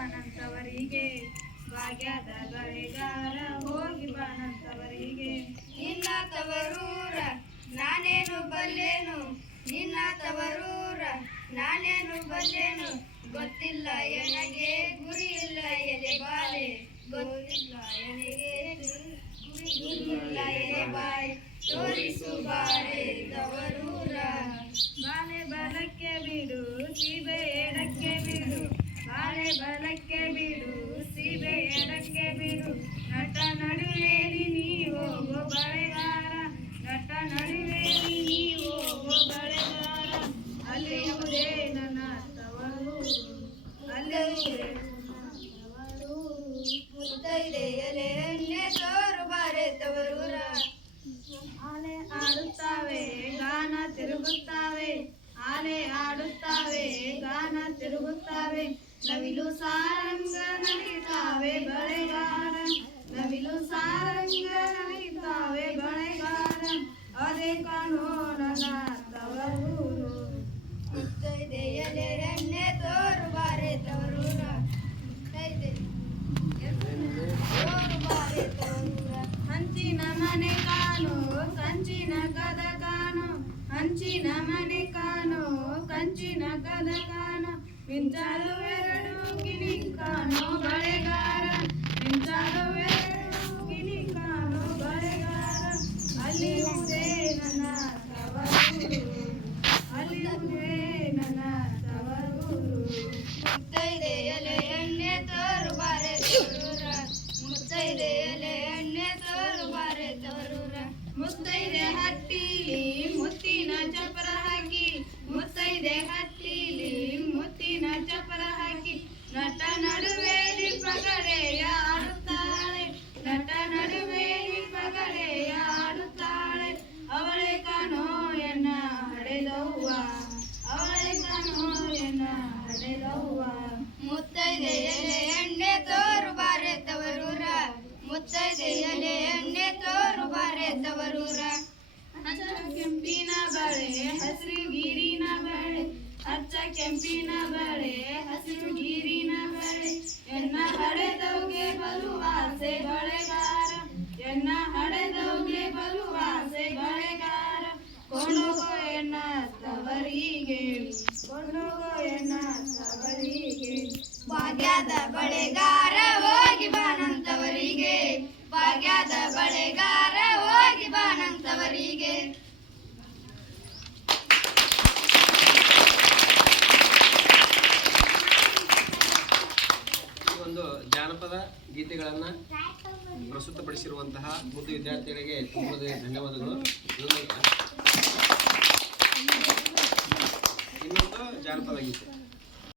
ಬಾನಂತವರಿಗೆ ಭಾಗ್ಯದ ಬಳೆಗಾರ ಹೋಗಿ ಬಾನಂತವರಿಗೆ ನಿನ್ನ ತವರೂರ ನಾನೇನು ಬಲ್ಲೆನು ನಿನ್ನ ತವರೂರ ನಾನೇನು ಬಲ್ಲೆನು ಗೊತ್ತಿಲ್ಲ ಎನಗೆ ಗುರಿ ಇಲ್ಲ ಎಲೆ ಬಾಲೆ ಗೊತ್ತಿಲ್ಲ ಎನಗೆ ಗುರಿಯಿಲ್ಲ ಎಲೆ ಬಾಲೆ ತೋರಿಸು ಬಾರೆ ತವರೂರ ಬಾಳೆ ಬಲಕ್ಕೆ ಬಿಡು ಸೀಬೆ ಎಡಕ್ಕೆ ಬಿಡು ಬಾಳೆ ಬಲಕ್ಕೆ ಬಿಡು ಸೀಬೆ ಎಡಕ್ಕೆ ಬಿಡು ನಟ ನಡುವೇಲಿ ನೀ ಹೋಗೋ ಬಳೆಗಾರ ನಟ ನಡುವೇಲಿ ನೀ ಹೋಗೋ ಬಳೆಗಾರ ಅಲ್ಲಿರುವುದೇ ನನ್ನ ತವರು ಅಲ್ಲಿರುವುದೇ ಮುತ್ತೈದೆ ಎಲೆ ಎಣ್ಣೆ ತೋರು ಬಾರೆ ತವರೂರ ಆಲೆ ಆಡುತ್ತಾವೆ ಗಾನ ತಿರುಗುತ್ತಾವೆ ಆಲೆ ಆಡುತ್ತಾವೆ ಗಾನ ತಿರುಗುತ್ತಾವೆ ನವಿಲು ಸಾರಂಗ ನಲಿತಾವೆ ಬಳೆಗಾರ ನವಿಲು ಸಾರಂಗ ನಲಿತಾವೆ ಬಳೆಗಾರ ಅದೇ ಕಾಣೋ ನನ್ನ ತವರೂರು ಮುತ್ತೈದೆ ಎಲೆ ಎಣ್ಣೆ ತೋರು ಬಾರೆ ತವರೂರ ಮುತ್ತೈದೆ ತೋರು ಬಾರೆ ತವರೂರ ಹಂಚಿನ ಮನೆ ಕಾಣೋ ಕಂಚಿನ ಕದ ಕಾಣೋ ಹಂಚಿನ ಮನೆ ಕಾಣೋ ಕಂಚಿನ ಕದ ಕಾಣೋ ಮಿಂಚಾಲು ಎರಡು ಗಿಣಿ ಕಾಣೋ ಬಳೆಗಾರ ಮಿಂಚಾಲು ಎರಡು ಗಿಣಿ ಕಾಣೋ ಬಳೆಗಾರ ಅಲ್ಲಿರುವುದೇ ನನ್ನ ತವರೂರು ಅಲ್ಲಿರುವುದೇ ನನ್ನ ತವರೂರು ಮುತ್ತೈದೆ ಎಲೆ ಎಣ್ಣೆ ತೋರು ಬಾರೆ ತವರೂರ ಮುತ್ತೈದೆ ಎಲೆ ಎಣ್ಣೆ ತೋರು ಬಾರೆ ತವರೂರ ಮುತ್ತೈದೆ ಹಟ್ಟಿಲಿ ಮುತ್ತಿನ ಚಪರ ಹಾಕಿ ಮುತ್ತೈದೆ ಹಟ್ಟಿಲಿ ಮುತ್ತಿನ ಚಪರ ಹಾಕಿ ನಟ ನಡುವೇಲಿ ಪಗಡೆಯ ಆಡುತ್ತಾಳೆ ನಟ ನಡುವೇಲಿ ಪಗಡೆಯ ಆಡುತ್ತಾಳೆ ಅವಳೆ ಕಾಣೋ ಎನ್ನ ಹಡೆದವ್ವ ಅವಳೆ ಕಾಣೋ ಎನ್ನ ಹಡೆದವ್ವ ಮುತ್ತೈದೆ ಎಲೆ ಎಣ್ಣೆ ತೋರು ಬಾರೆ ತವರೂರ ಮುತ್ತೈದೆ ಎಲೆ ಎಣ್ಣೆ ತೋರು ಬಾರೆ ತವರೂರ ಹಚ್ಚ ಕೆಂಪಿನ ಬಳೆ ಹಸಿರು ಗೀರಿನ ಬಳೆ ಹಚ್ಚ ಕೆಂಪಿನ ಬಳೆ ಹಸಿರು ಗೀರಿನ ಬಳೆ ಎನ್ನ ಹಡೆದವ್ಗೆ ಬಲು ಆಸೆ ಬಳೆಗಾರ ಎನ್ನ ಹಡೆದವ್ಗೆ ಬಲು ಆಸೆ ಬಳೆಗಾರ ಕೊಂಡೋಗೋ ಎನ್ನ ತವರಿಗೆ ಕೊಂಡೋಗೋ ಎನ್ನ ತವರಿಗೆ ಭಾಗ್ಯದ ಬಳೆಗಾರ ಹೋಗಿ ಬಾನಂತವರಿಗೆ ಭಾಗ್ಯದ ಬಳೆಗಾರ ಹೋಗಿ ಬಾನಂತವರಿಗೆ ಈ ಒಂದು ಜಾನಪದ ಗೀತೆಗಳನ್ನು ಪ್ರಸ್ತುತಪಡಿಸಿರುವಂತಹ ಮುದ್ದು ವಿದ್ಯಾರ್ಥಿಗಳಿಗೆ ತುಂಬ ಧನ್ಯವಾದಗಳು. ಇನ್ನೊಂದು ಜಾನಪದ ಗೀತೆ